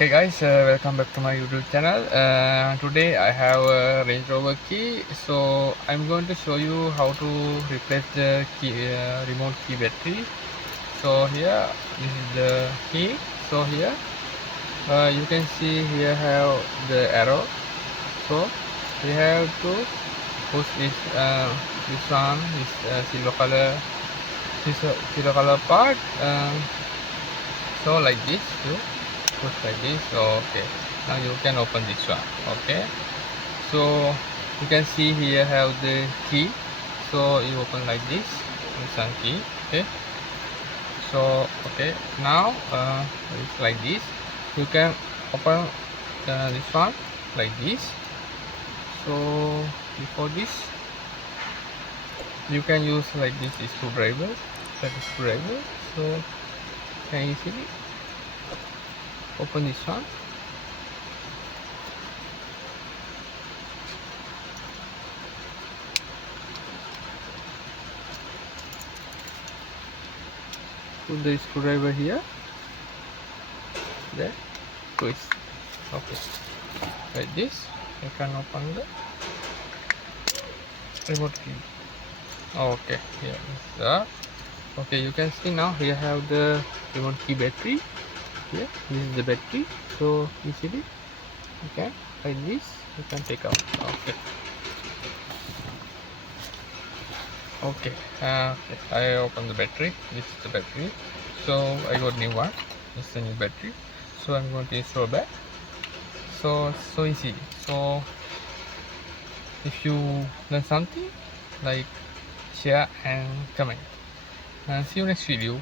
Okay guys, welcome back to my YouTube channel. Today I have a Range Rover key, so I'm going to show you how to replace the key, remote key battery. So here, this is the key. So here, you can see here have the arrow. So we have to push this one, this silver color part. So like this, you push like this. Okay, now you can open this one. Okay, so you can see here have the key. So you open like this one key. Okay, so okay, now it's like this. You can open this one like this. So before this, you can use like this screwdriver, so can easily open this one. Put the screwdriver here, then twist. Okay, like this you can open the remote key. Okay, here is the okay, you can see now here have the remote key battery. Here this is the battery, so easily you can like this you can take out. Okay, okay, okay. I open the battery. This is the battery, so I got new one. This is the new battery, so I'm going to install back. So easy. So if you learn something, like, share and comment, and see you next video.